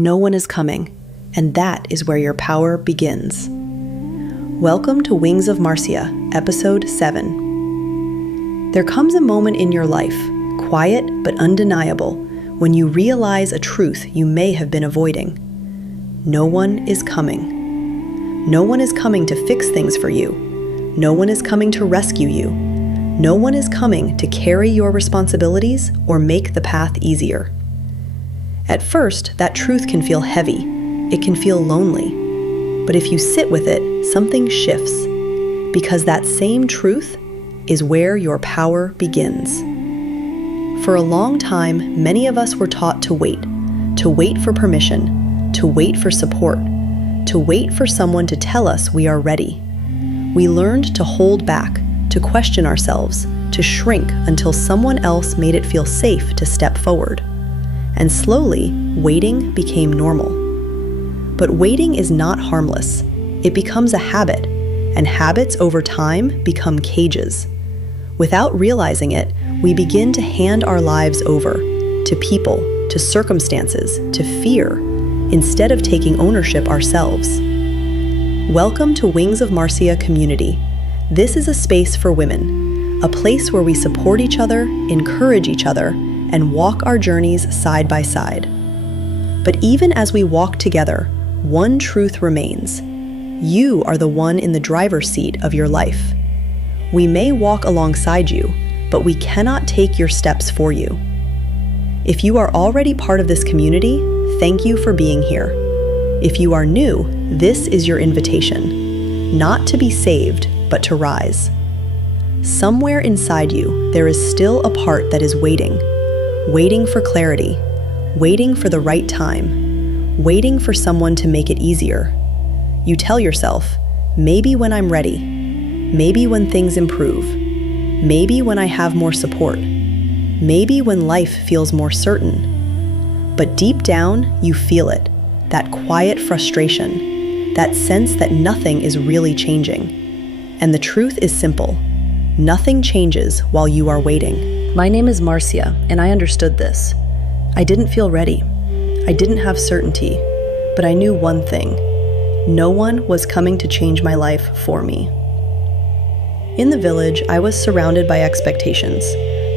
No one is coming, and that is where your power begins. Welcome to Wings of Marsia, Episode 7. There comes a moment in your life, quiet but undeniable, when you realize a truth you may have been avoiding. No one is coming. No one is coming to fix things for you. No one is coming to rescue you. No one is coming to carry your responsibilities or make the path easier. At first, that truth can feel heavy. It can feel lonely. But if you sit with it, something shifts. Because that same truth is where your power begins. For a long time, many of us were taught to wait for permission, to wait for support, to wait for someone to tell us we are ready. We learned to hold back, to question ourselves, to shrink until someone else made it feel safe to step forward. And slowly, waiting became normal. But waiting is not harmless. It becomes a habit, and habits over time become cages. Without realizing it, we begin to hand our lives over to people, to circumstances, to fear, instead of taking ownership ourselves. Welcome to Wings of Marsia community. This is a space for women, a place where we support each other, encourage each other, and walk our journeys side by side. But even as we walk together, one truth remains. You are the one in the driver's seat of your life. We may walk alongside you, but we cannot take your steps for you. If you are already part of this community, thank you for being here. If you are new, this is your invitation, not to be saved, but to rise. Somewhere inside you, there is still a part that is waiting for clarity, waiting for the right time, waiting for someone to make it easier. You tell yourself, maybe when I'm ready, maybe when things improve, maybe when I have more support, maybe when life feels more certain. But deep down, you feel it, that quiet frustration, that sense that nothing is really changing. And the truth is simple. Nothing changes while you are waiting. My name is Marsia, and I understood this. I didn't feel ready. I didn't have certainty, but I knew one thing. No one was coming to change my life for me. In the village, I was surrounded by expectations,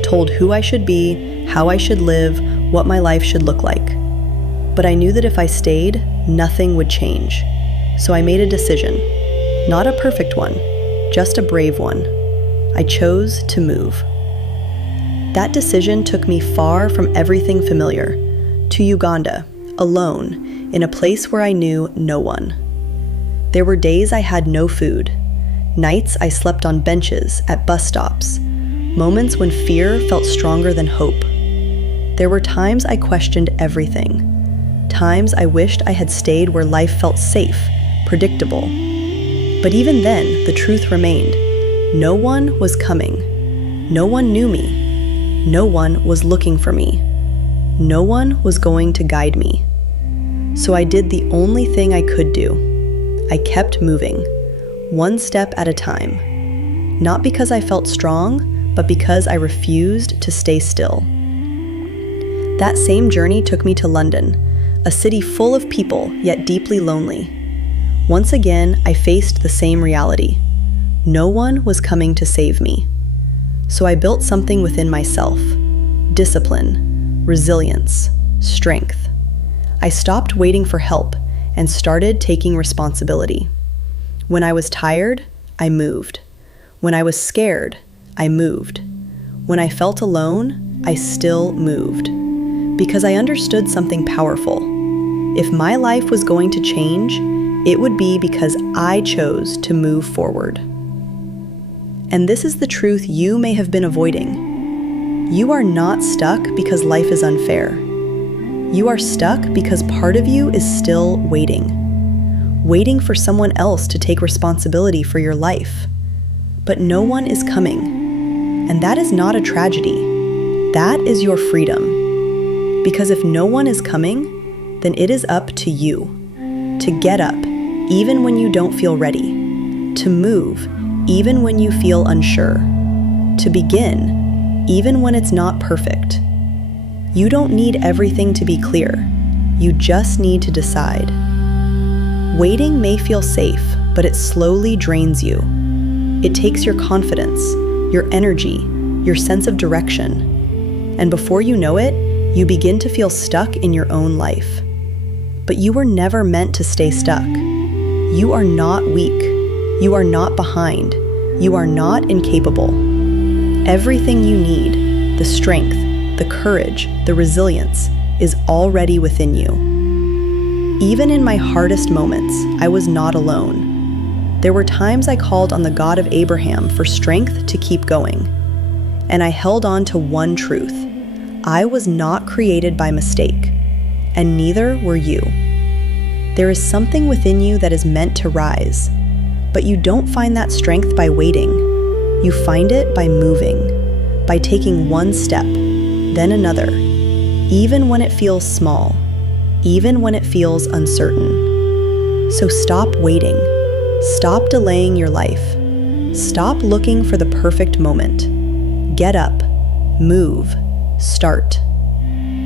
told who I should be, how I should live, what my life should look like. But I knew that if I stayed, nothing would change. So I made a decision. Not a perfect one, just a brave one. I chose to move. That decision took me far from everything familiar, to Uganda, alone, in a place where I knew no one. There were days I had no food, nights I slept on benches at bus stops, moments when fear felt stronger than hope. There were times I questioned everything, times I wished I had stayed where life felt safe, predictable. But even then, the truth remained. No one was coming. No one knew me. No one was looking for me. No one was going to guide me. So I did the only thing I could do. I kept moving, one step at a time. Not because I felt strong, but because I refused to stay still. That same journey took me to London, a city full of people, yet deeply lonely. Once again, I faced the same reality. No one was coming to save me. So I built something within myself: discipline, resilience, strength. I stopped waiting for help and started taking responsibility. When I was tired, I moved. When I was scared, I moved. When I felt alone, I still moved. Because I understood something powerful. If my life was going to change, it would be because I chose to move forward. And this is the truth you may have been avoiding. You are not stuck because life is unfair. You are stuck because part of you is still waiting for someone else to take responsibility for your life. But no one is coming. And that is not a tragedy. That is your freedom. Because if no one is coming, then it is up to you to get up even when you don't feel ready, to move even when you feel unsure, to begin even when it's not perfect. You don't need everything to be clear. You just need to decide. Waiting may feel safe, but it slowly drains you. It takes your confidence, your energy, your sense of direction. And before you know it, you begin to feel stuck in your own life. But you were never meant to stay stuck. You are not weak. You are not behind. You are not incapable. Everything you need, the strength, the courage, the resilience, is already within you. Even in my hardest moments, I was not alone. There were times I called on the God of Abraham for strength to keep going. And I held on to one truth. I was not created by mistake, and neither were you. There is something within you that is meant to rise, but you don't find that strength by waiting. You find it by moving, by taking one step, then another, even when it feels small, even when it feels uncertain. So stop waiting. Stop delaying your life. Stop looking for the perfect moment. Get up, move, start.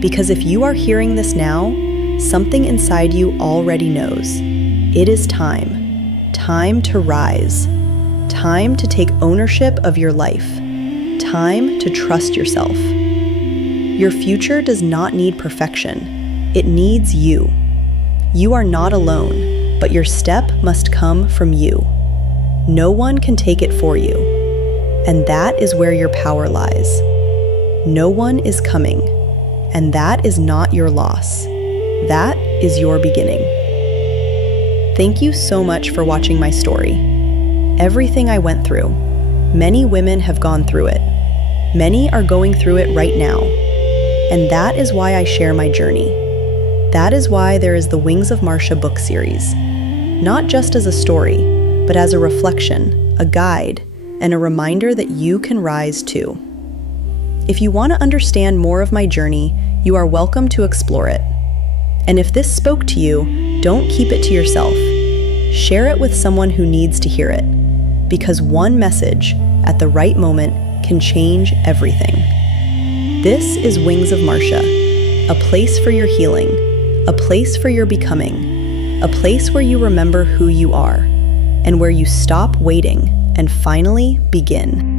Because if you are hearing this now, something inside you already knows. It is time. Time to rise. Time to take ownership of your life. Time to trust yourself. Your future does not need perfection. It needs you. You are not alone, but your step must come from you. No one can take it for you. And that is where your power lies. No one is coming, and that is not your loss. That is your beginning. Thank you so much for watching my story. Everything I went through, many women have gone through it. Many are going through it right now. And that is why I share my journey. That is why there is the Wings of Marsia book series. Not just as a story, but as a reflection, a guide, and a reminder that you can rise too. If you want to understand more of my journey, you are welcome to explore it. And if this spoke to you, don't keep it to yourself. Share it with someone who needs to hear it. Because one message, at the right moment, can change everything. This is Wings of Marsia, a place for your healing, a place for your becoming, a place where you remember who you are, and where you stop waiting and finally begin.